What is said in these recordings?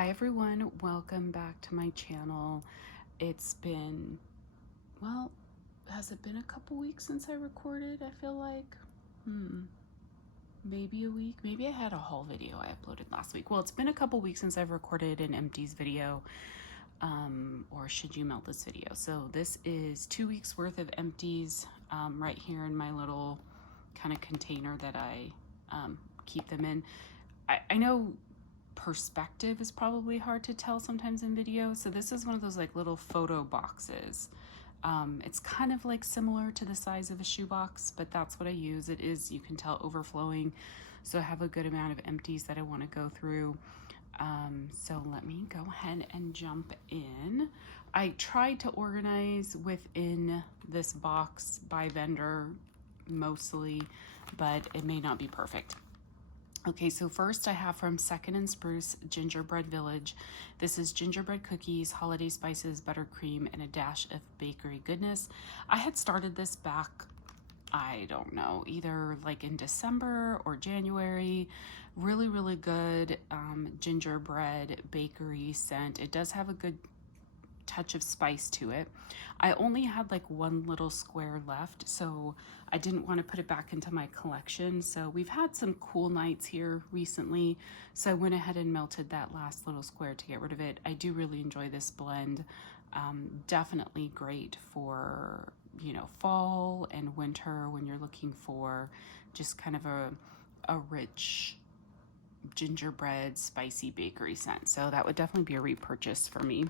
Hi everyone, welcome back to my channel. It's been, well, has it been a couple weeks since I recorded? I feel like, maybe a week. Maybe I had a haul video I uploaded last week. Well, it's been a couple weeks since I've recorded an Empties video, or should you melt this video. So this is 2 weeks worth of Empties right here in my little kind of container that I keep them in. I know perspective is probably hard to tell sometimes in video, so this is one of those like little photo boxes. It's kind of like similar to the size of a shoebox, but that's what I use. It is, you can tell, overflowing, so I have a good amount of empties that I want to go through. So let me go ahead and jump in. I tried to organize within this box by vendor mostly, but it may not be perfect. Okay, so first I have from Second and Spruce Gingerbread Village. This is gingerbread cookies, holiday spices, buttercream, and a dash of bakery goodness. I had started this back, I don't know, either like in December or January. Really, really good gingerbread bakery scent. It does have a good touch of spice to it. I only had like one little square left, so I didn't want to put it back into my collection. So we've had some cool nights here recently, so I went ahead and melted that last little square to get rid of it. I do really enjoy this blend. Definitely great for, you know, fall and winter when you're looking for just kind of a rich gingerbread spicy bakery scent. So that would definitely be a repurchase for me.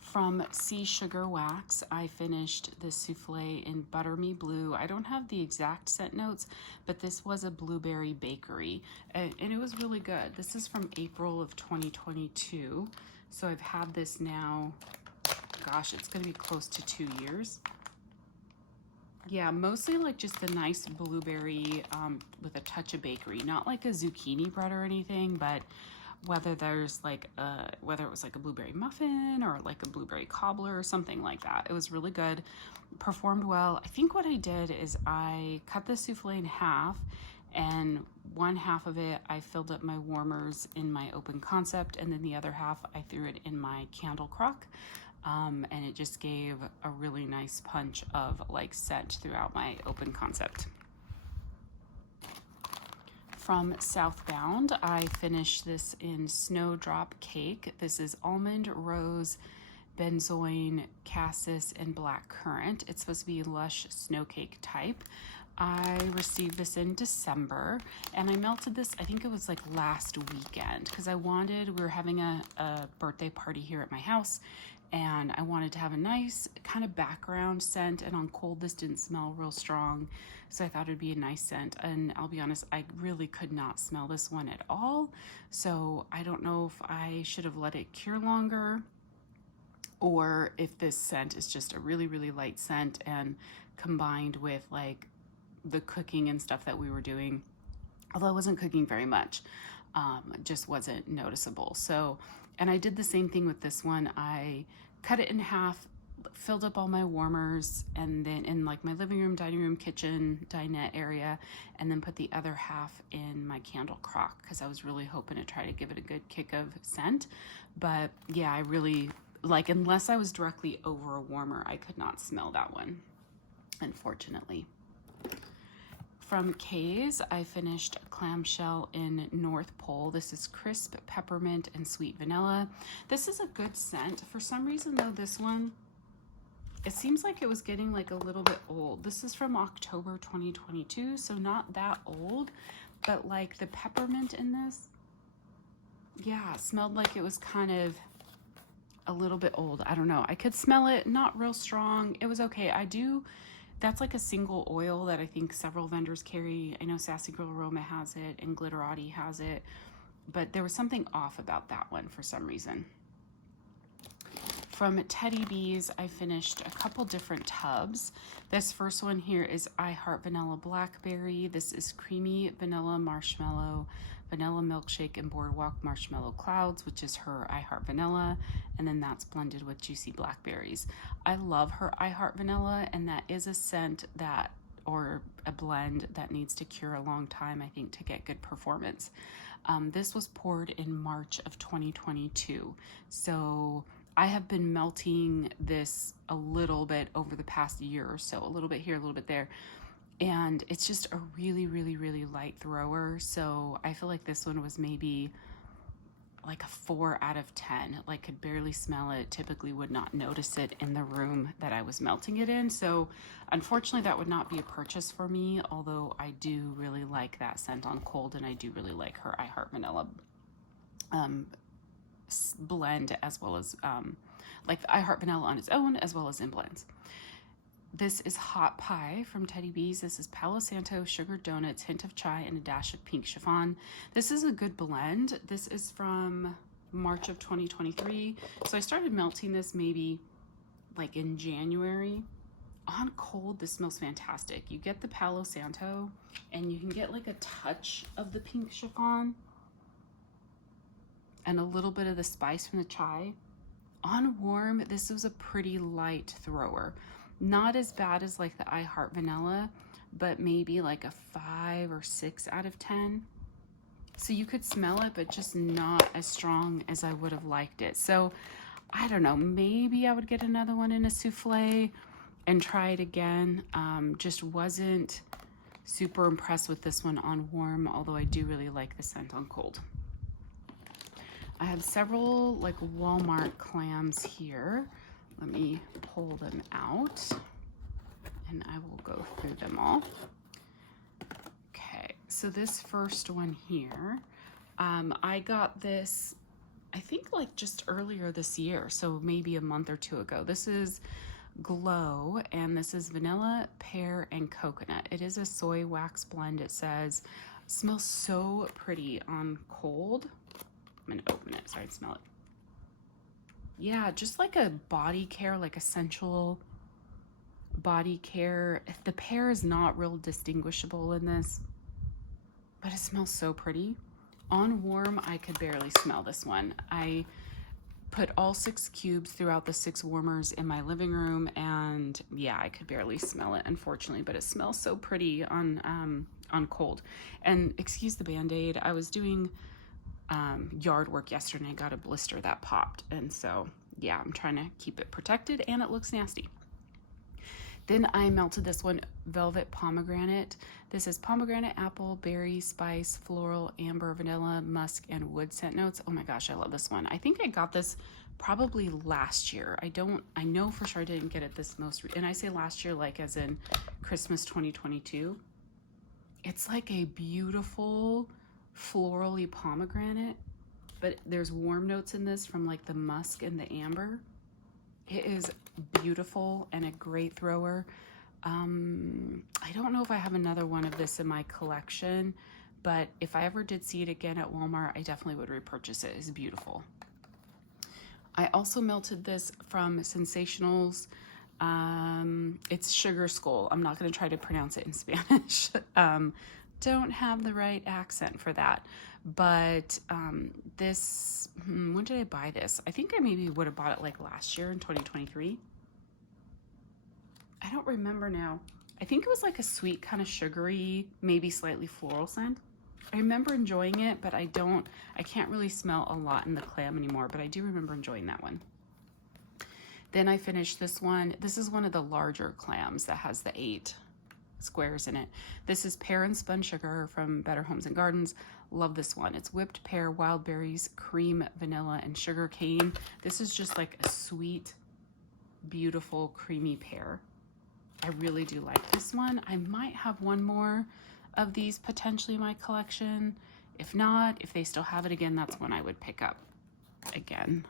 From Sea Sugar Wax, I finished this souffle in Butter Me Blue. I don't have the exact scent notes, but this was a blueberry bakery, and it was really good. This is from April of 2022, so I've had this now, gosh, it's gonna be close to 2 years. Yeah, mostly like just the nice blueberry with a touch of bakery, not like a zucchini bread or anything, but whether there's like whether it was like a blueberry muffin or like a blueberry cobbler or something like that. It was really good, performed well. I think what I did is I cut the souffle in half, and one half of it I filled up my warmers in my open concept, and then the other half I threw it in my candle crock, and it just gave a really nice punch of like scent throughout my open concept. From Southbound, I finished this in Snowdrop Cake. This is almond, rose, benzoin, cassis, and black currant. It's supposed to be lush snow cake type. I received this in December, and I melted this, I think it was like last weekend, because we were having a birthday party here at my house, and I wanted to have a nice kind of background scent, and on cold this didn't smell real strong, so I thought it'd be a nice scent. And I'll be honest, I really could not smell this one at all, so I don't know if I should have let it cure longer, or if this scent is just a really, really light scent, and combined with like the cooking and stuff that we were doing, although I wasn't cooking very much, just wasn't noticeable. So, and I did the same thing with this one. I cut it in half, filled up all my warmers, and then in like my living room, dining room, kitchen, dinette area, and then put the other half in my candle crock, because I was really hoping to try to give it a good kick of scent. But yeah, I really, like, unless I was directly over a warmer, I could not smell that one, unfortunately. From Kay's, I finished Clamshell in North Pole. This is crisp peppermint and sweet vanilla. This is a good scent. For some reason though, this one, it seems like it was getting like a little bit old. This is from October 2022, so not that old, but like the peppermint in this, yeah, smelled like it was kind of a little bit old. I don't know. I could smell it, not real strong. It was okay. That's like a single oil that I think several vendors carry. I know Sassy Girl Aroma has it and Glitterati has it, but there was something off about that one for some reason. From Teddy Bees, I finished a couple different tubs. This first one here is iHeart Vanilla Blackberry. This is creamy vanilla marshmallow, vanilla milkshake, and boardwalk marshmallow clouds, which is her iHeart Vanilla, and then that's blended with juicy blackberries. I love her iHeart Vanilla, and that is a scent that or a blend that needs to cure a long time, I think, to get good performance. This was poured in March of 2022. So I have been melting this a little bit over the past year or so, a little bit here, a little bit there. And it's just a really, really, really light thrower. So I feel like this one was maybe like a 4 out of 10. Like, could barely smell it, typically would not notice it in the room that I was melting it in. So unfortunately that would not be a purchase for me, although I do really like that scent on cold, and I do really like her iHeart Vanilla blend, as well as like the iHeart Vanilla on its own, as well as in blends. This is Hot Pie from Teddy Bees. This is Palo Santo, sugar donuts, hint of chai, and a dash of pink chiffon. This is a good blend. This is from March of 2023. So I started melting this maybe like in January. On cold, this smells fantastic. You get the Palo Santo, and you can get like a touch of the pink chiffon and a little bit of the spice from the chai. On warm, this was a pretty light thrower. Not as bad as like the iHeart Vanilla, but maybe like a 5 or 6 out of 10. So you could smell it, but just not as strong as I would have liked it. So I don't know, maybe I would get another one in a souffle and try it again. Just wasn't super impressed with this one on warm, although I do really like the scent on cold. I have several like Walmart clams here. Let me pull them out and I will go through them all. Okay, so this first one here, I got this, I think like just earlier this year, so maybe a month or two ago. This is Glow, and this is vanilla, pear, and coconut. It is a soy wax blend. It says, smells so pretty on cold. I'm gonna open it so I can smell it. Yeah, just like a body care, like essential body care. The pear is not real distinguishable in this, but it smells so pretty. On warm, I could barely smell this one. I put all 6 cubes throughout the 6 warmers in my living room, and yeah, I could barely smell it, unfortunately, but it smells so pretty on cold. And excuse the Band-Aid, I was doing yard work yesterday and I got a blister that popped, and so yeah, I'm trying to keep it protected, and it looks nasty. Then I melted this one, Velvet Pomegranate. This is pomegranate, apple, berry, spice, floral, amber, vanilla, musk, and wood scent notes. Oh my gosh, I love this one. I think I got this probably last year. I know for sure I didn't get it this and I say last year like as in Christmas 2022. It's like a beautiful florally pomegranate, but there's warm notes in this from like the musk and the amber. It is beautiful and a great thrower. I don't know if I have another one of this in my collection, but if I ever did see it again at Walmart, I definitely would repurchase it. It's beautiful. I also melted this from Sensationals. It's Sugar Skull. I'm not going to try to pronounce it in Spanish. Don't have the right accent for that. But this, when did I buy this? I think I maybe would have bought it like last year in 2023. I don't remember now. I think it was like a sweet, kind of sugary, maybe slightly floral scent. I remember enjoying it, but I can't really smell a lot in the clam anymore, but I do remember enjoying that one. Then I finished this one. This is one of the larger clams that has the 8 squares in it. This is Pear and Spun Sugar from Better Homes and Gardens. Love this one. It's whipped pear, wild berries, cream, vanilla, and sugar cane. This is just like a sweet, beautiful, creamy pear. I really do like this one. I might have one more of these potentially in my collection. If not, if they still have it again, that's one I would pick up again.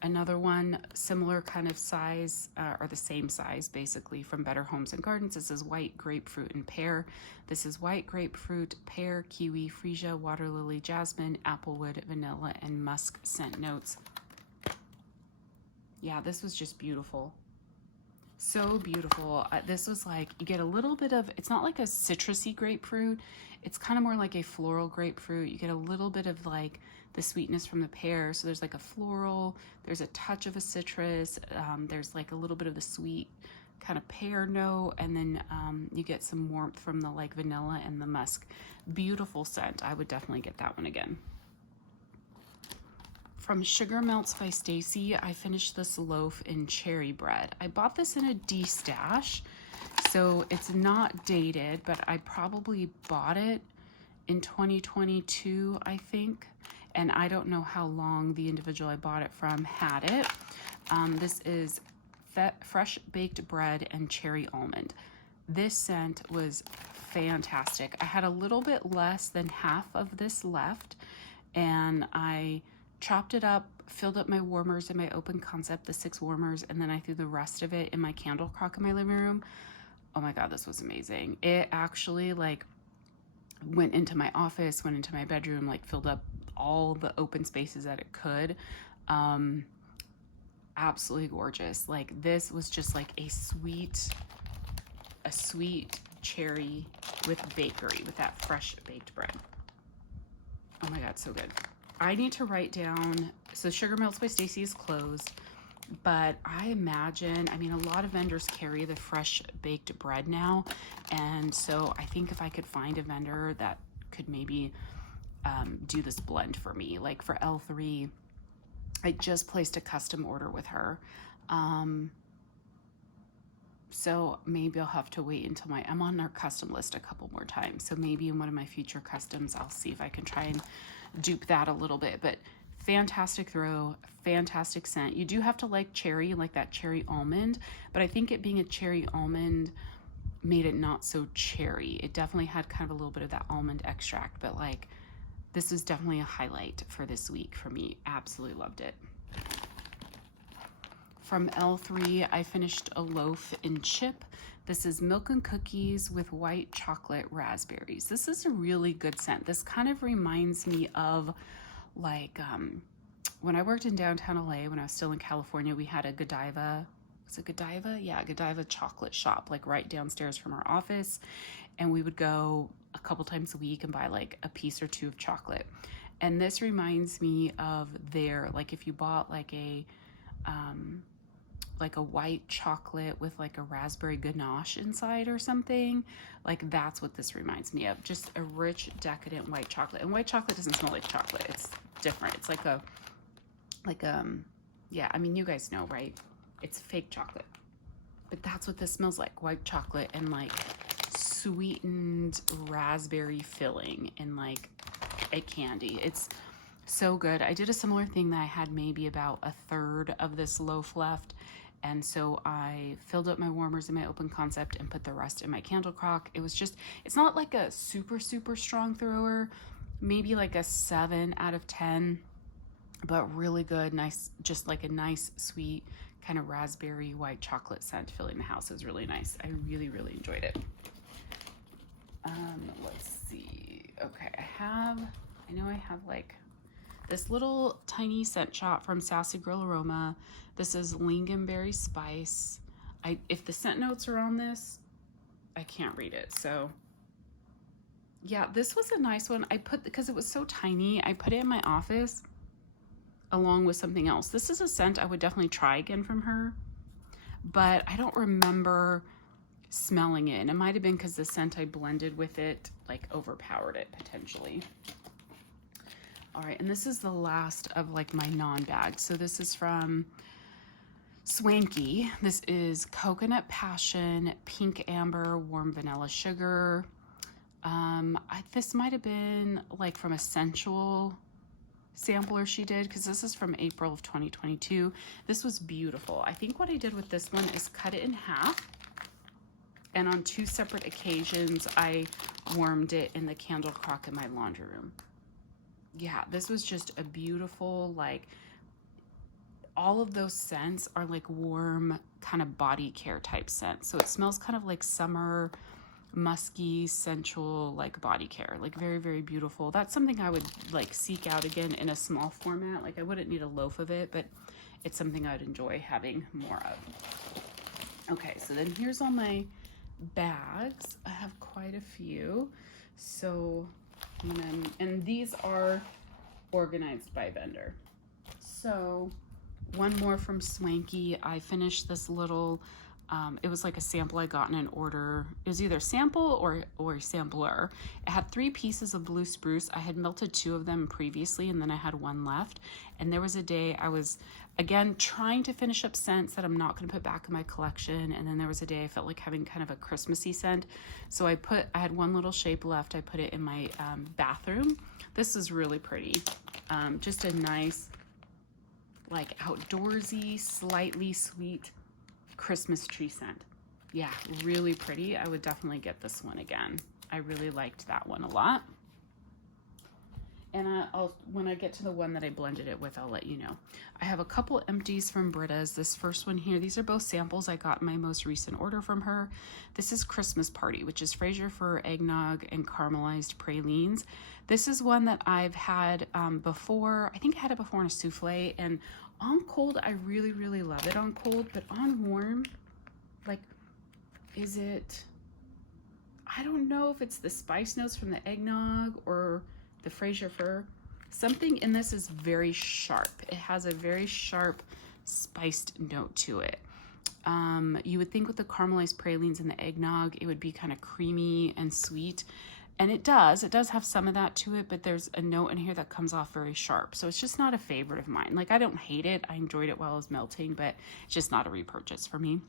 Another one, similar kind of size, or the same size basically, from Better Homes and Gardens. This is white grapefruit and pear. This is white grapefruit, pear, kiwi, freesia, water lily, jasmine, applewood, vanilla, and musk scent notes. Yeah, this was just beautiful. So beautiful. This was like, you get a little bit of, it's not like a citrusy grapefruit. It's kind of more like a floral grapefruit. You get a little bit of like the sweetness from the pear. So there's like a floral, there's a touch of a citrus. There's like a little bit of the sweet kind of pear note, and then you get some warmth from the like vanilla and the musk. Beautiful scent. I would definitely get that one again. From Sugar Melts by Stacy, I finished this loaf in cherry bread. I bought this in a D-stash, so it's not dated, but I probably bought it in 2022, I think. And I don't know how long the individual I bought it from had it. This is fresh baked bread and cherry almond. This scent was fantastic. I had a little bit less than half of this left, and I chopped it up, filled up my warmers in my open concept, the 6 warmers, and then I threw the rest of it in my candle crock in my living room. Oh my God, this was amazing. It actually like went into my office, went into my bedroom, like filled up all the open spaces that it could. Absolutely gorgeous. Like this was just like a sweet cherry with bakery, with that fresh baked bread. Oh my God, so good. I need to write down, so Sugar Melts by Stacy is closed, but I imagine, I mean, a lot of vendors carry the fresh baked bread now. And so I think if I could find a vendor that could maybe do this blend for me, like for L3, I just placed a custom order with her. So maybe I'll have to wait until I'm on our custom list a couple more times. So maybe in one of my future customs, I'll see if I can try and dupe that a little bit. But fantastic throw, fantastic scent. You do have to like cherry, like that cherry almond, but I think it being a cherry almond made it not so cherry. It definitely had kind of a little bit of that almond extract, but like this is definitely a highlight for this week for me. Absolutely loved it. From L3, I finished a loaf in chip. This is milk and cookies with white chocolate raspberries. This is a really good scent. This kind of reminds me of like when I worked in downtown LA, when I was still in California, we had a Godiva. Was it Godiva? Yeah, Godiva chocolate shop, like right downstairs from our office. And we would go a couple times a week and buy like a piece or two of chocolate. And this reminds me of their, like if you bought like a white chocolate with like a raspberry ganache inside or something, like that's what this reminds me of. Just a rich, decadent white chocolate. And white chocolate doesn't smell like chocolate. It's different. It's like yeah, I mean, you guys know, right? It's fake chocolate. But that's what this smells like, white chocolate and like sweetened raspberry filling and like a candy. It's so good. I did a similar thing that I had maybe about a third of this loaf left. And so I filled up my warmers in my open concept and put the rest in my candle crock. It was just, it's not like a super, super strong thrower, maybe like a 7 out of 10, but really good. Nice, just like a nice, sweet kind of raspberry white chocolate scent filling the house. It was really nice. I really, really enjoyed it. Let's see. Okay, I know I have like this little tiny scent shot from Sassy Girl Aroma. This is lingonberry spice. If the scent notes are on this, I can't read it. So yeah, this was a nice one. Because it was so tiny, I put it in my office along with something else. This is a scent I would definitely try again from her, but I don't remember smelling it. And it might have been because the scent I blended with it like overpowered it potentially. All right, and this is the last of like my non-bag. So this is from Swanky. This is Coconut Passion, Pink Amber, Warm Vanilla Sugar. This might have been like from a sensual sampler she did, because this is from April of 2022. This was beautiful. I think what I did with this one is cut it in half, and on 2 separate occasions I warmed it in the candle crock in my laundry room. Yeah, this was just a beautiful, like, all of those scents are like warm kind of body care type scents. So it smells kind of like summer, musky, sensual, like body care, like very, very beautiful. That's something I would like seek out again in a small format. Like I wouldn't need a loaf of it, but it's something I'd enjoy having more of. Okay, so then here's all my bags. I have quite a few. So, and these are organized by vendor. So one more from Swanky. I finished this little It was like a sample I got in an order. It was either sample or a sampler. It had 3 pieces of blue spruce. I had melted 2 of them previously, and then I had 1 left. And there was a day I was, again, trying to finish up scents that I'm not going to put back in my collection. And then there was a day I felt like having kind of a Christmassy scent. So I had 1 little shape left. I put it in my bathroom. This is really pretty. Just a nice, like, outdoorsy, slightly sweet Christmas tree scent. Yeah, really pretty. I would definitely get this one again. I really liked that one a lot. And when I get to the one that I blended it with, I'll let you know. I have a couple empties from Britta's. This first one here, these are both samples I got in my most recent order from her. This is Christmas Party, which is Fraser Fir eggnog and caramelized pralines. This is one that I've had before. I think I had it before in a souffle, and on cold, I really, really love it on cold, but on warm, like, I don't know if it's the spice notes from the eggnog or the Fraser Fir. Something in this is very sharp. It has a very sharp spiced note to it. You would think with the caramelized pralines and the eggnog, it would be kind of creamy and sweet. And it does have some of that to it, but there's a note in here that comes off very sharp. So it's just not a favorite of mine. Like, I don't hate it. I enjoyed it while it was melting, but it's just not a repurchase for me.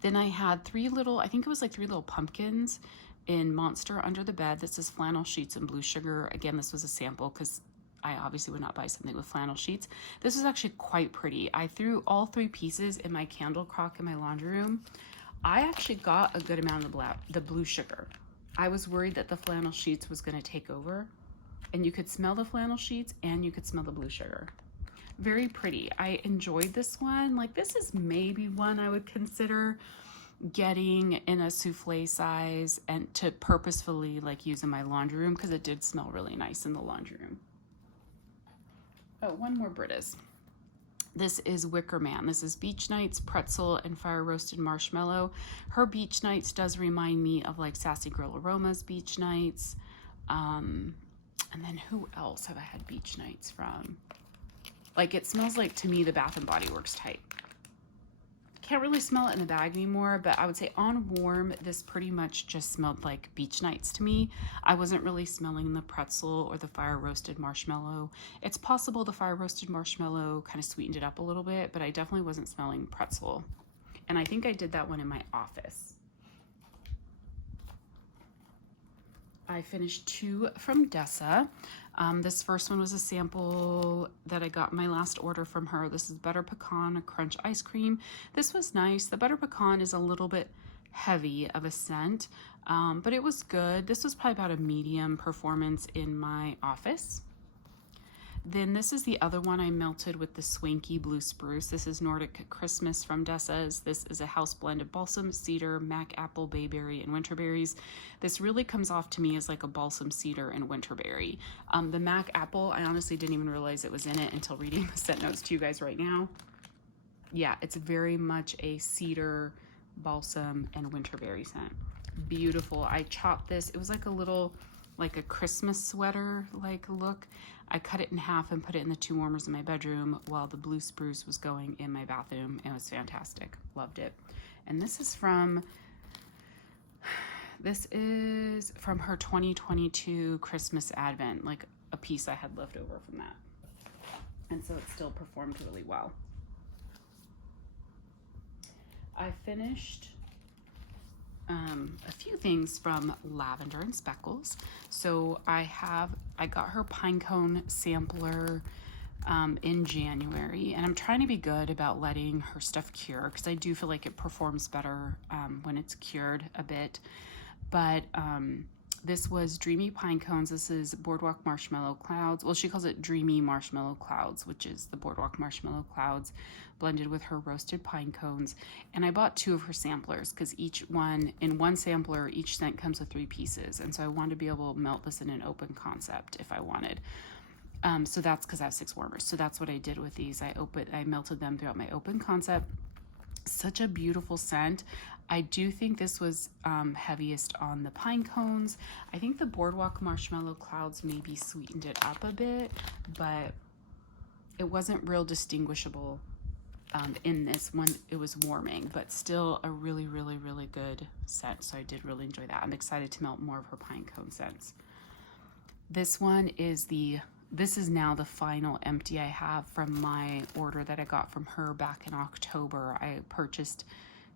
Then I had 3 little, I think it was like 3 little pumpkins in Monster Under the Bed. This is flannel sheets and blue sugar. Again, this was a sample because I obviously would not buy something with flannel sheets. This was actually quite pretty. I threw all 3 pieces in my candle crock in my laundry room. I actually got a good amount of the blue sugar. I was worried that the flannel sheets was going to take over, and you could smell the flannel sheets and you could smell the blue sugar. Very pretty. I enjoyed this one. Like, this is maybe one I would consider getting in a souffle size and to purposefully like use in my laundry room, because it did smell really nice in the laundry room. Oh, one more Britta's. This is Wicker Man. This is Beach Nights, Pretzel, and Fire Roasted Marshmallow. Her Beach Nights does remind me of like Sassy Girl Aroma's Beach Nights. And then who else have I had Beach Nights from? Like, it smells like, to me, the Bath and Body Works type. Can't really smell it in the bag anymore, but I would say on warm, this pretty much just smelled like Beach Nights to me. I wasn't really smelling the pretzel or the fire roasted marshmallow. It's possible the fire roasted marshmallow kind of sweetened it up a little bit, but I definitely wasn't smelling pretzel. And I think I did that one in my office. I finished 2 from Desa. This first one was a sample that I got in my last order from her. This is Butter Pecan Crunch Ice Cream. This was nice. The Butter Pecan is a little bit heavy of a scent, but it was good. This was probably about a medium performance in my office. Then this is the other one I melted with the Swanky Blue Spruce. This is Nordic Christmas from Desa's. This is a house blend of balsam, cedar, mac apple, bayberry, and winterberries. This really comes off to me as like a balsam, cedar, and winterberry. The mac apple, I honestly didn't even realize it was in it until reading the scent notes to you guys right now. Yeah, it's very much a cedar, balsam, and winterberry scent. Beautiful. I chopped this. It was like a little, like a Christmas sweater like look. I cut it in half and put it in the 2 warmers in my bedroom while the blue spruce was going in my bathroom. It was fantastic. Loved it. And this is from her 2022 Christmas Advent, like a piece I had left over from that. And so it still performed really well. I finished a few things from Lavender and Speckles. So I got her pine cone sampler in January, and I'm trying to be good about letting her stuff cure, because I do feel like it performs better when it's cured a bit. But this was Dreamy Pine Cones. This is Boardwalk Marshmallow Clouds. Well, she calls it Dreamy Marshmallow Clouds, which is the Boardwalk Marshmallow Clouds blended with her roasted pine cones. And I bought 2 of her samplers because each one, in one sampler, each scent comes with 3 pieces. And so I wanted to be able to melt this in an open concept if I wanted. So that's because I have 6 warmers. So that's what I did with these. I melted them throughout my open concept. Such a beautiful scent. I do think this was heaviest on the pine cones. I think the Boardwalk Marshmallow Clouds maybe sweetened it up a bit, but it wasn't real distinguishable in this when it was warming, but still a really, really, really good scent. So I did really enjoy that. I'm excited to melt more of her pine cone scents. This one is this is now the final empty I have from my order that I got from her back in October. I purchased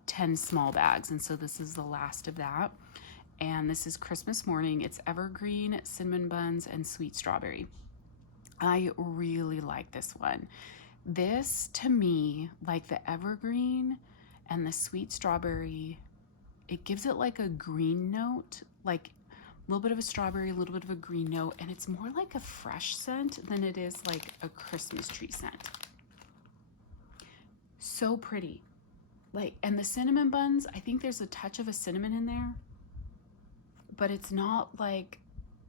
10 small bags, and so this is the last of that. And this is Christmas Morning. It's evergreen, cinnamon buns, and sweet strawberry. I really like this one. This, to me, like the evergreen and the sweet strawberry, it gives it like a green note, like a little bit of a strawberry, a little bit of a green note, and it's more like a fresh scent than it is like a Christmas tree scent. So pretty. Like, and the cinnamon buns, I think there's a touch of a cinnamon in there, but it's not like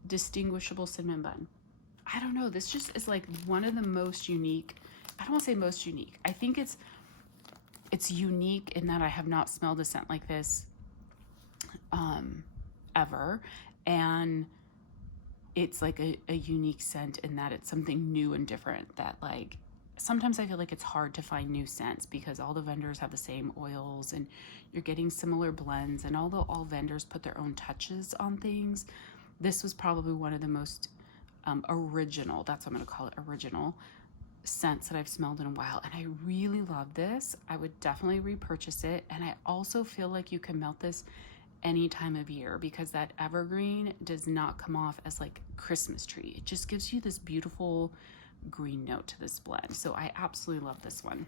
distinguishable cinnamon bun. I don't know, this just is like one of the most unique, I don't want to say most unique. I think it's unique in that I have not smelled a scent like this ever. And it's like a unique scent in that it's something new and different that, like, sometimes I feel like it's hard to find new scents because all the vendors have the same oils and you're getting similar blends. And although all vendors put their own touches on things, this was probably one of the most original, that's what I'm going to call it, original scents that I've smelled in a while. And I really love this. I would definitely repurchase it. And I also feel like you can melt this any time of year because that evergreen does not come off as like Christmas tree. It just gives you this beautiful green note to this blend. So I absolutely love this one.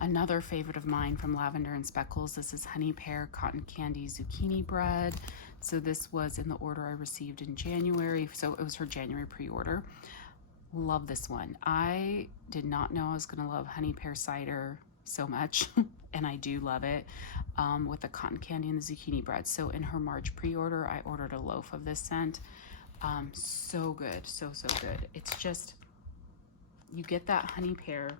Another favorite of mine from Lavender and Speckles, this is Honey Pear Cotton Candy Zucchini Bread. So this was in the order I received in January. So it was her January pre-order. Love this one. I did not know I was going to love honey pear cider so much, and I do love it, with the cotton candy and the zucchini bread. So in her March pre-order, I ordered a loaf of this scent. So good, so good. It's just, you get that honey pear,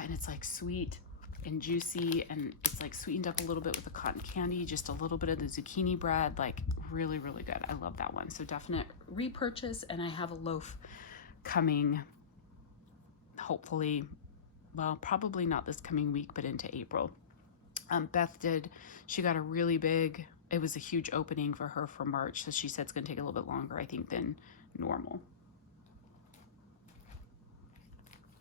and it's like sweet and juicy, and it's like sweetened up a little bit with the cotton candy, just a little bit of the zucchini bread, like really, really good. I love that one. So definite repurchase, and I have a loaf coming, hopefully, well, probably not this coming week, but into April. Beth she got a really big, it was a huge opening for her for March, so she said it's gonna take a little bit longer, I think, than normal.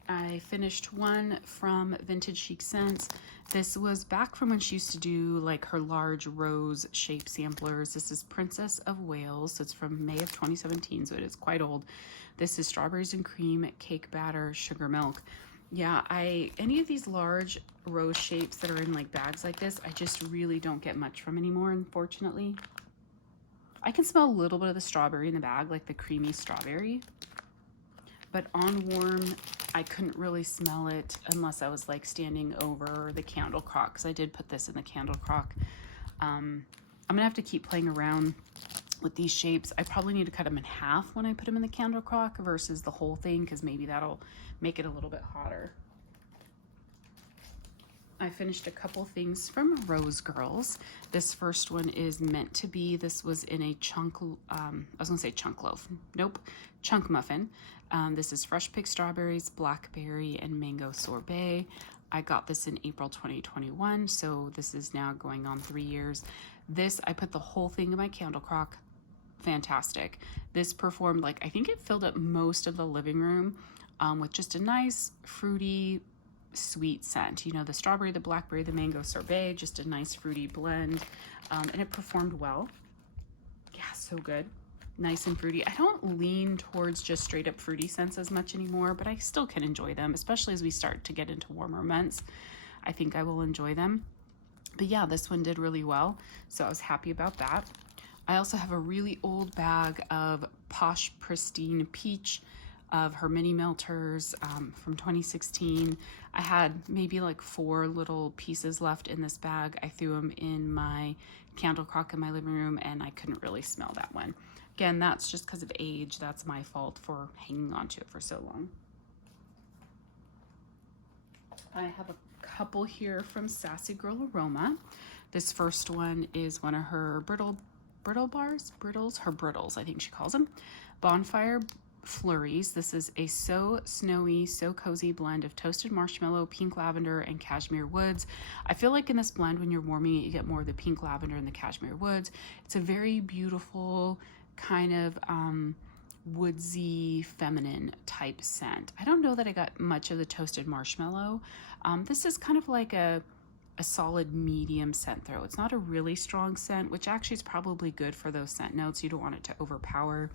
I finished one from Vintage Chic Scents. This was back from when she used to do like her large rose shape samplers. This is Princess of Wales. So it's from May of 2017, so it is quite old. This is strawberries and cream, cake batter, sugar milk. Yeah, any of these large rose shapes that are in like bags like this, I just really don't get much from anymore, unfortunately. I can smell a little bit of the strawberry in the bag, like the creamy strawberry. But on warm, I couldn't really smell it unless I was like standing over the candle crock, because I did put this in the candle crock. I'm gonna have to keep playing around with these shapes. I probably need to cut them in half when I put them in the candle crock versus the whole thing, because maybe that'll make it a little bit hotter. I finished a couple things from Rose Girls. This first one is Meant to Be. This was in a chunk, I was gonna say chunk loaf. Nope, chunk muffin. This is fresh picked strawberries, blackberry, and mango sorbet. I got this in April 2021, so this is now going on 3 years. This, I put the whole thing in my candle crock. Fantastic. This performed like, I think it filled up most of the living room with just a nice fruity, sweet scent. You know, the strawberry, the blackberry, the mango sorbet, just a nice fruity blend, and it performed well. Yeah, so good. Nice and fruity. I don't lean towards just straight up fruity scents as much anymore, but I still can enjoy them, especially as we start to get into warmer months. I think I will enjoy them. But yeah, this one did really well, so I was happy about that. I also have a really old bag of Posh Pristine Peach of her mini melters from 2016. I had maybe like 4 little pieces left in this bag. I threw them in my candle crock in my living room, and I couldn't really smell that one. Again, that's just because of age. That's my fault for hanging on to it for so long. I have a couple here from Sassy Girl Aroma. This first one is one of her brittle bars, brittles, I think she calls them. Bonfire Flurries. This is a So Snowy, So Cozy blend of toasted marshmallow, pink lavender, and cashmere woods. I feel like in this blend, when you're warming it, you get more of the pink lavender and the cashmere woods. It's a very beautiful kind of woodsy, feminine type scent. I don't know that I got much of the toasted marshmallow. This is kind of like a solid medium scent though. It's not a really strong scent, which actually is probably good for those scent notes. You don't want it to overpower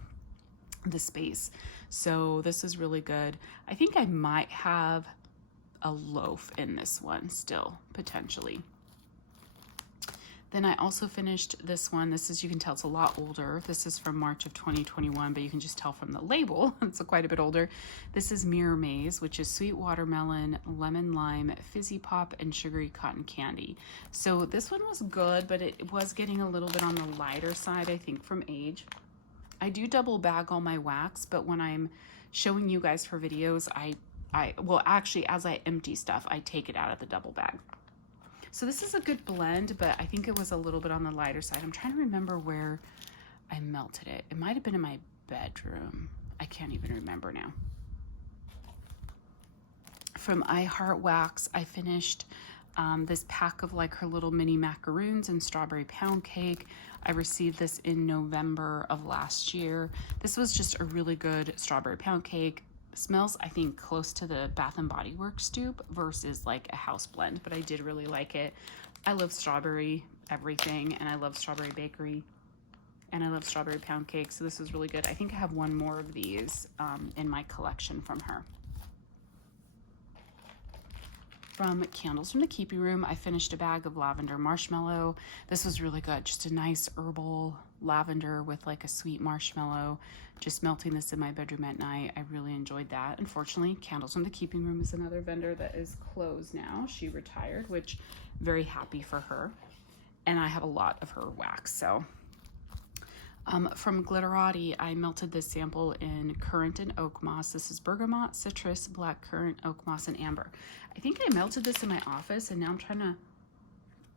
the space. So this is really good. I think I might have a loaf in this one still, potentially. Then I also finished this one. This is, you can tell it's a lot older. This is from March of 2021, but you can just tell from the label, it's quite a bit older. This is Mirror Maze, which is sweet watermelon, lemon lime, fizzy pop, and sugary cotton candy. So this one was good, but it was getting a little bit on the lighter side, I think, from age. I do double bag all my wax, but when I'm showing you guys for videos, well, actually, as I empty stuff, I take it out of the double bag. So this is a good blend, but I think it was a little bit on the lighter side. I'm trying to remember where I melted it. It might have been in my bedroom. I can't even remember now. From iHeart Wax, I finished this pack of like her little mini macaroons and strawberry pound cake. I received this in November of last year. This was just a really good strawberry pound cake. Smells, I think, close to the Bath and Body Works dupe versus like a house blend, but I did really like it. I love strawberry everything, and I love strawberry bakery, and I love strawberry pound cake, so this was really good. I think I have one more of these in my collection from her. From Candles from the Keeping Room, I finished a bag of lavender marshmallow. This was really good, just a nice herbal lavender with like a sweet marshmallow. Just melting this in my bedroom at night. I really enjoyed that. Unfortunately, Candles from the Keeping Room is another vendor that is closed now. She retired, which very happy for her. And I have a lot of her wax, so. From Glitterati, I melted this sample in currant and oak moss. This is bergamot, citrus, black currant, oak moss, and amber. I think I melted this in my office, and now I'm trying to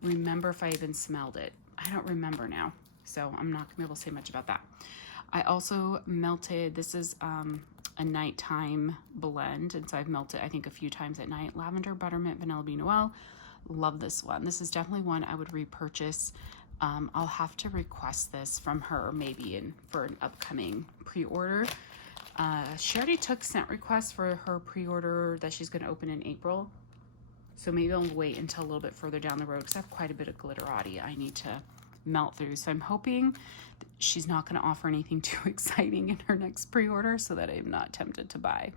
remember if I even smelled it. I don't remember now, so I'm not gonna be able to say much about that. I also melted, this is a nighttime blend, and so I've melted, I think, a few times at night. Lavender, buttermint, vanilla bean noel. Love this one. This is definitely one I would repurchase. I'll have to request this from her maybe for an upcoming pre-order. She already took scent requests for her pre-order that she's going to open in April. So maybe I'll wait until a little bit further down the road because I have quite a bit of Glitterati I need to melt through. So I'm hoping she's not going to offer anything too exciting in her next pre-order so that I'm not tempted to buy,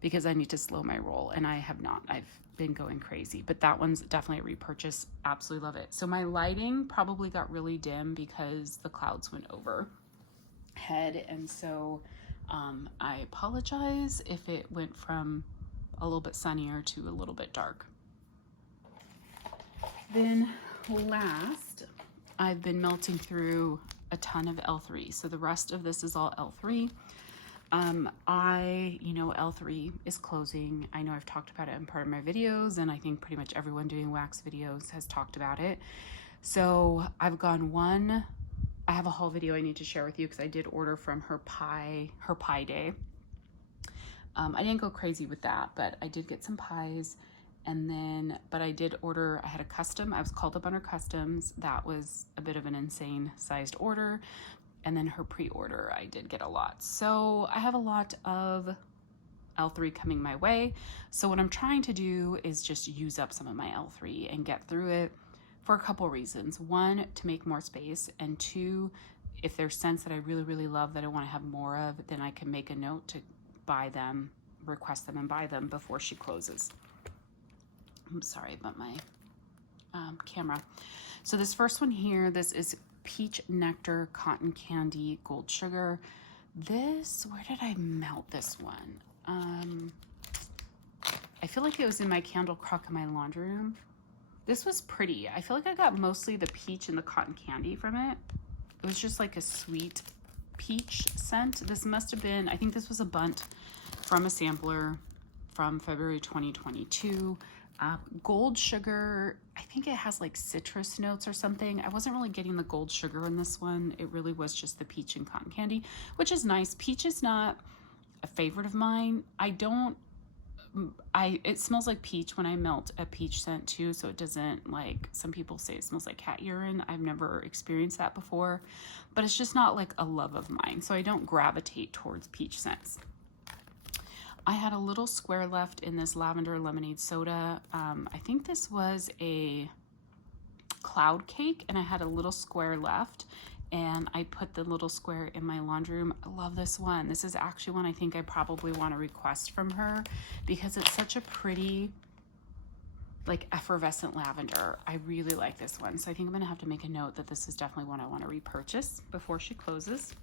because I need to slow my roll, and I have not. I've been going crazy, but that one's definitely a repurchase. Absolutely love it. So my lighting probably got really dim because the clouds went overhead, and so I apologize if it went from a little bit sunnier to a little bit dark. Then last, I've been melting through a ton of L3. So the rest of this is all L3. You know, L3 is closing. I know I've talked about it in part of my videos, and I think pretty much everyone doing wax videos has talked about it. So I've gone one, I have a haul video I need to share with you because I did order from her pie day. I didn't go crazy with that, but I did get some pies. And then, but I did order, I had a custom, I was called up on her customs. That was a bit of an insane sized order. And then her pre-order, I did get a lot. So I have a lot of L3 coming my way. So what I'm trying to do is just use up some of my L3 and get through it for a couple reasons. One, to make more space, and two, if there's scents that I really, really love that I want to have more of, then I can make a note to buy them, request them and buy them before she closes. I'm sorry about my camera. So this first one here, this is Peach Nectar Cotton Candy Gold Sugar. This, where did I melt this one? I feel like it was in my candle crock in my laundry room. This was pretty. I feel like I got mostly the peach and the cotton candy from it. It was just like a sweet peach scent. This must have been, I think this was a bunt from a sampler from February 2022. Gold sugar, I think it has like citrus notes or something. I wasn't really getting the gold sugar in this one. It really was just the peach and cotton candy, which is nice. Peach is not a favorite of mine. It smells like peach when I melt a peach scent too, so it doesn't, like some people say it smells like cat urine. I've never experienced that before, but it's just not like a love of mine, so I don't gravitate towards peach scents. I had a little square left in this lavender lemonade soda. I think this was a cloud cake, and I had a little square left, and I put the little square in my laundry room. I love this one. This is actually one I think I probably want to request from her because it's such a pretty, like, effervescent lavender. I really like this one. So I think I'm going to have to make a note that this is definitely one I want to repurchase before she closes.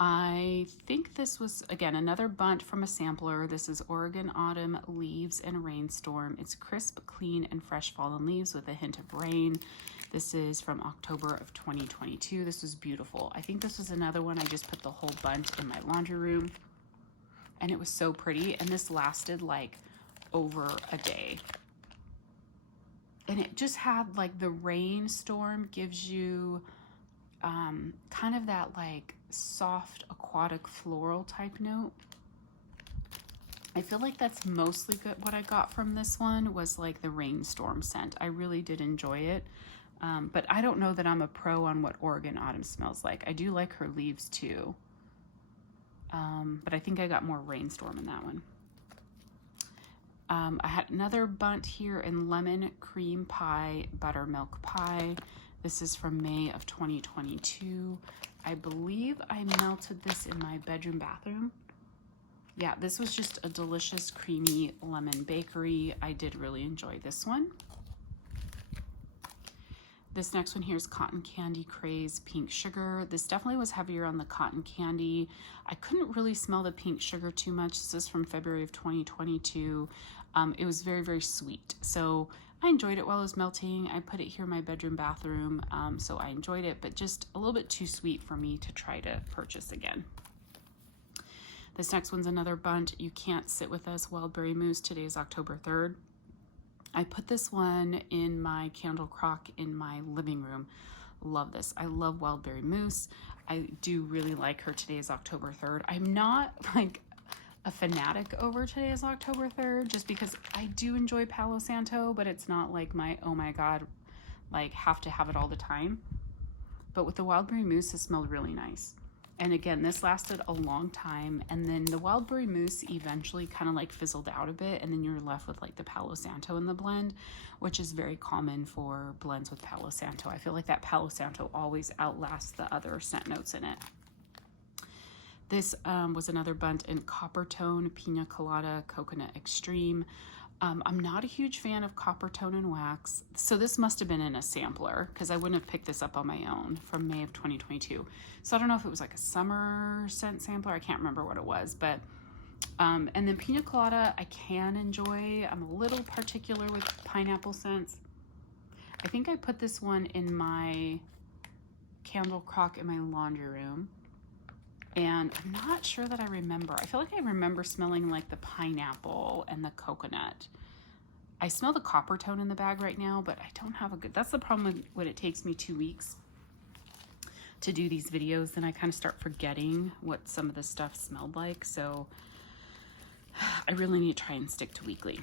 I think this was, again, another bunt from a sampler. This is Oregon Autumn Leaves and Rainstorm. It's crisp, clean, and fresh fallen leaves with a hint of rain. This is from October of 2022. This was beautiful. I think this was another one I just put the whole bunt in my laundry room, and it was so pretty, and this lasted like over a day. And it just had, like, the rainstorm gives you kind of that like soft aquatic floral type note. I feel like that's mostly good. What I got from this one was like the rainstorm scent. I really did enjoy it, but I don't know that I'm a pro on what Oregon Autumn smells like. I do like her leaves too, but I think I got more rainstorm in that one. I had another bunt here in lemon cream pie buttermilk pie. This is from May of 2022. I believe I melted this in my bedroom bathroom. Yeah, this was just a delicious creamy lemon bakery. I did really enjoy this one. This next one here is Cotton Candy Craze Pink Sugar. This definitely was heavier on the cotton candy. I couldn't really smell the pink sugar too much. This is from February of 2022. It was very, very sweet. So I enjoyed it while it was melting. I put it here in my bedroom bathroom, so I enjoyed it, but just a little bit too sweet for me to try to purchase again. This next one's another bunt. You Can't Sit With Us Wildberry Mousse. Today is October 3rd. I put this one in my candle crock in my living room. Love this. I love Wildberry Mousse. I do really like her. Today is October 3rd. I'm not like a fanatic over Today is October 3rd, just because I do enjoy Palo Santo, but it's not like my, oh my God, like have to have it all the time. But with the Wildberry Mousse, it smelled really nice. And again, this lasted a long time, and then the Wildberry Mousse eventually kind of like fizzled out a bit, and then you're left with like the Palo Santo in the blend, which is very common for blends with Palo Santo. I feel like that Palo Santo always outlasts the other scent notes in it. This was another bunt in Copper Tone Pina Colada Coconut Extreme. I'm not a huge fan of Copper Tone and Wax, so this must have been in a sampler because I wouldn't have picked this up on my own from May of 2022. So I don't know if it was like a summer scent sampler. I can't remember what it was, but and then Pina Colada I can enjoy. I'm a little particular with pineapple scents. I think I put this one in my candle crock in my laundry room. And I'm not sure that I remember. I feel like I remember smelling like the pineapple and the coconut. I smell the Copper Tone in the bag right now, but I don't have a good, that's the problem with when it takes me 2 weeks to do these videos. Then I kind of start forgetting what some of the stuff smelled like. So I really need to try and stick to weekly.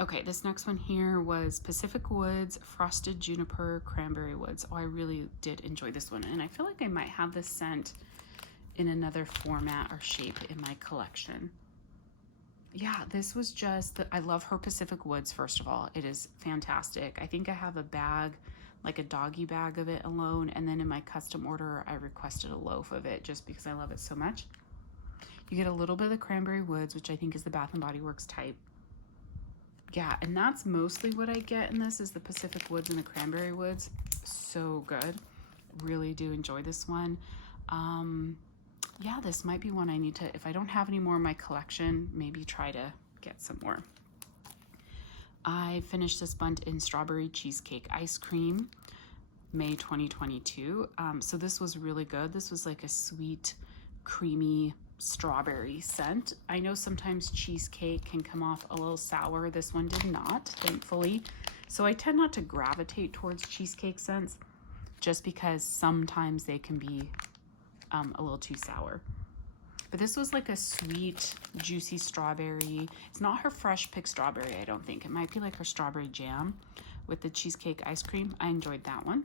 Okay, this next one here was Pacific Woods Frosted Juniper Cranberry Woods. Oh, I really did enjoy this one. And I feel like I might have this scent in another format or shape in my collection. Yeah, this was just, I love her Pacific Woods, first of all. It is fantastic. I think I have a bag, like a doggy bag of it alone, and then in my custom order, I requested a loaf of it just because I love it so much. You get a little bit of the Cranberry Woods, which I think is the Bath & Body Works type. Yeah, and that's mostly what I get in this is the Pacific Woods and the Cranberry Woods. So good. Really do enjoy this one. Yeah, this might be one I need to, if I don't have any more in my collection, maybe try to get some more. I finished this bunt in Strawberry Cheesecake Ice Cream, May 2022. So this was really good. This was like a sweet, creamy strawberry scent. I know sometimes cheesecake can come off a little sour. This one did not, thankfully. So I tend not to gravitate towards cheesecake scents just because sometimes they can be a little too sour. But this was like a sweet, juicy strawberry. It's not her fresh picked strawberry, I don't think. It might be like her strawberry jam with the cheesecake ice cream. I enjoyed that one.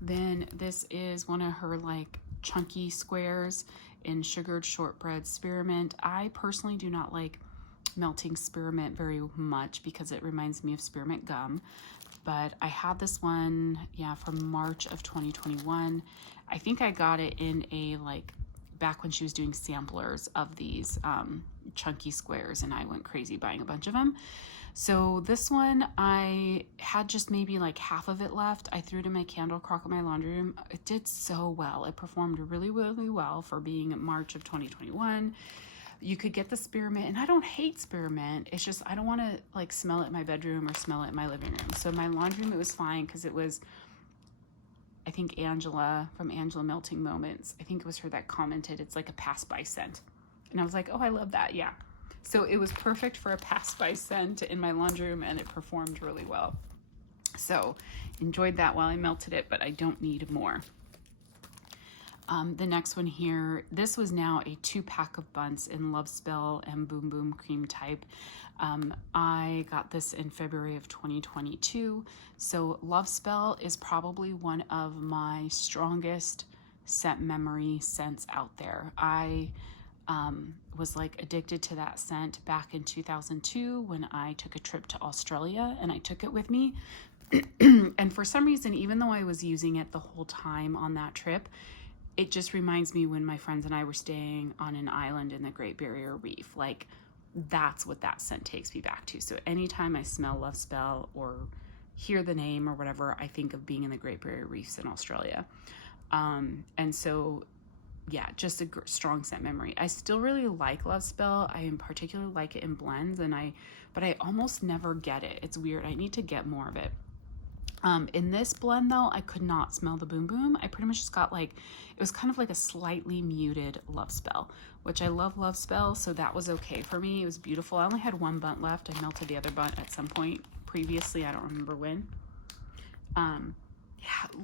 Then this is one of her like chunky squares in sugared shortbread spearmint. I personally do not like melting spearmint very much because it reminds me of spearmint gum. But I had this one, yeah, from March of 2021. I think I got it in a like back when she was doing samplers of these chunky squares, and I went crazy buying a bunch of them. So this one, I had just maybe like half of it left. I threw it in my candle crock in my laundry room. It did so well. It performed really, really well for being March of 2021. You could get the spearmint, and I don't hate spearmint. It's just I don't want to like smell it in my bedroom or smell it in my living room. So my laundry room, it was fine because it was, I think Angela from Angela Melting Moments, I think it was her that commented, it's like a pass-by scent. And I was like, oh, I love that. Yeah. So it was perfect for a pass-by scent in my laundry room, and it performed really well. So enjoyed that while I melted it, but I don't need more. The next one here, this was now a 2-pack of buns in Love Spell and Boom Boom Cream type. I got this in February of 2022. So Love Spell is probably one of my strongest scent memory scents out there. I was like addicted to that scent back in 2002 when I took a trip to Australia, and I took it with me. And for some reason, even though I was using it the whole time on that trip, it just reminds me when my friends and I were staying on an island in the Great Barrier Reef. Like, that's what that scent takes me back to. So anytime I smell Love Spell or hear the name or whatever, I think of being in the Great Barrier Reefs in Australia. And so, yeah, just a strong scent memory. I still really like Love Spell. I in particular like it in blends, but I almost never get it. It's weird. I need to get more of it. In this blend though, I could not smell the Boom Boom. I pretty much just got like, it was kind of like a slightly muted Love Spell, which I love Love Spell, so that was okay for me. It was beautiful. I only had one bunt left. I melted the other bunt at some point previously. I don't remember when. Yeah,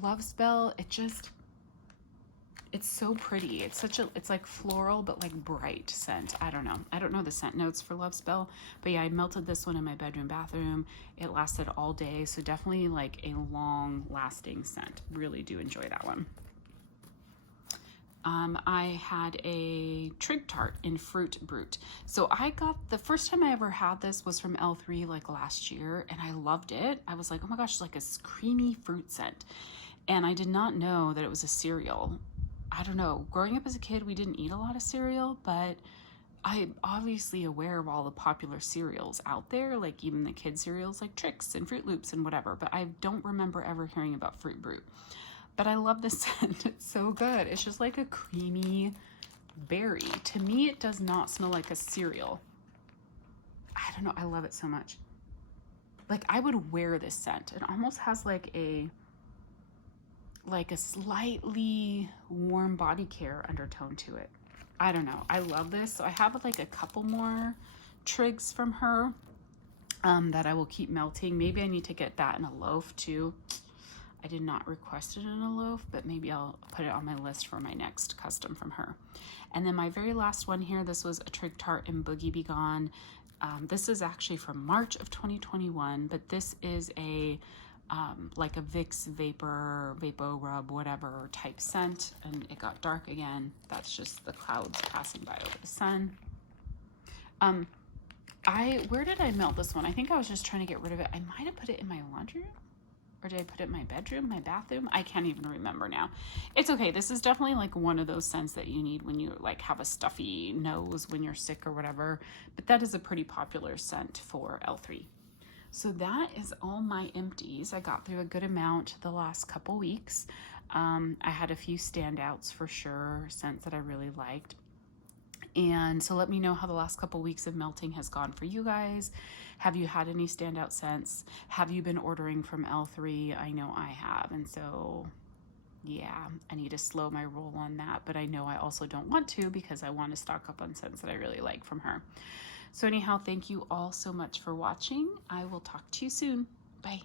Love Spell, it's so pretty. It's like floral, but like bright scent. I don't know the scent notes for Love Spell, but yeah, I melted this one in my bathroom. It lasted all day. So definitely like a long lasting scent. Really do enjoy that one. I had a Trig Tart in Fruit Brute. So I got, the first time I ever had this was from L3 like last year, and I loved it. I was like, oh my gosh, it's like a creamy fruit scent. And I did not know that it was a cereal. I don't know, growing up as a kid, we didn't eat a lot of cereal, but I'm obviously aware of all the popular cereals out there, like even the kid cereals like Trix and Fruit Loops and whatever, but I don't remember ever hearing about Fruit Brute. But I love this scent. It's so good. It's just like a creamy berry. To me, it does not smell like a cereal. I don't know. I love it so much. Like, I would wear this scent. It almost has like a slightly warm body care undertone to it. I don't know. I love this. So I have like a couple more Trigs from her that I will keep melting. Maybe I need to get that in a loaf too. I did not request it in a loaf, but maybe I'll put it on my list for my next custom from her. And then my very last one here, this was a Trig Tart in Boogie Be Gone. This is actually from March of 2021, but this is a like a Vicks Vapo Rub, whatever type scent, and it got dark again. That's just the clouds passing by over the sun. Where did I melt this one? I think I was just trying to get rid of it. I might have put it in my laundry room, or did I put it in my bedroom, my bathroom? I can't even remember now. It's okay. This is definitely like one of those scents that you need when you like have a stuffy nose when you're sick or whatever, but that is a pretty popular scent for L3. So that is all my empties. I got through a good amount the last couple weeks. I had a few standouts for sure, scents that I really liked. And so let me know how the last couple weeks of melting has gone for you guys. Have you had any standout scents? Have you been ordering from L3? I know I have. And so, yeah, I need to slow my roll on that. But I know I also don't want to because I want to stock up on scents that I really like from her. So anyhow, thank you all so much for watching. I will talk to you soon. Bye.